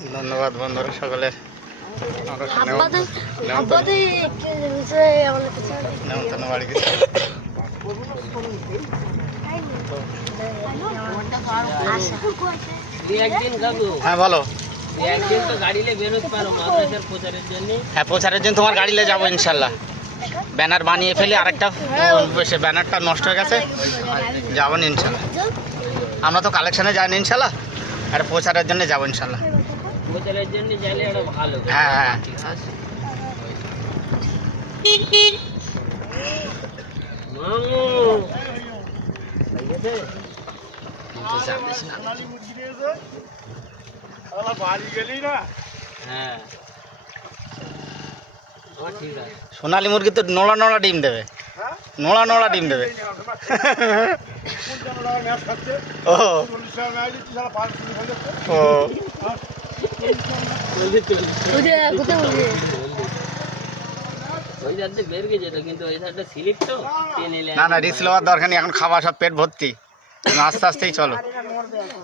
ধন্যবাদ বন্ধুরা সকলে নেমন্তন্ন বাড়ি গেছি। হ্যাঁ বলো। হ্যাঁ প্রচারের জন্য তোমার গাড়ি নিয়ে যাবো ইনশাল্লাহ। ব্যানার বানিয়ে ফেলে আরেকটা, সে ব্যানারটা নষ্ট হয়ে গেছে, যাবো না ইনশাল্লাহ। আমরা তো কালেকশনে যাই না ইনশাল্লাহ, আর প্রচারের জন্য যাবো ইনশাল্লাহ। হ্যাঁ হ্যাঁ সোনালী মুরগি তো নোড়া নোড়া ডিম দেবে, নোড়া নোড়া ডিম দেবে। ও না না রিস্ক নেওয়ার দরকার নেই, এখন খাওয়া সব পেট ভর্তি, আস্তে আস্তেই চলো।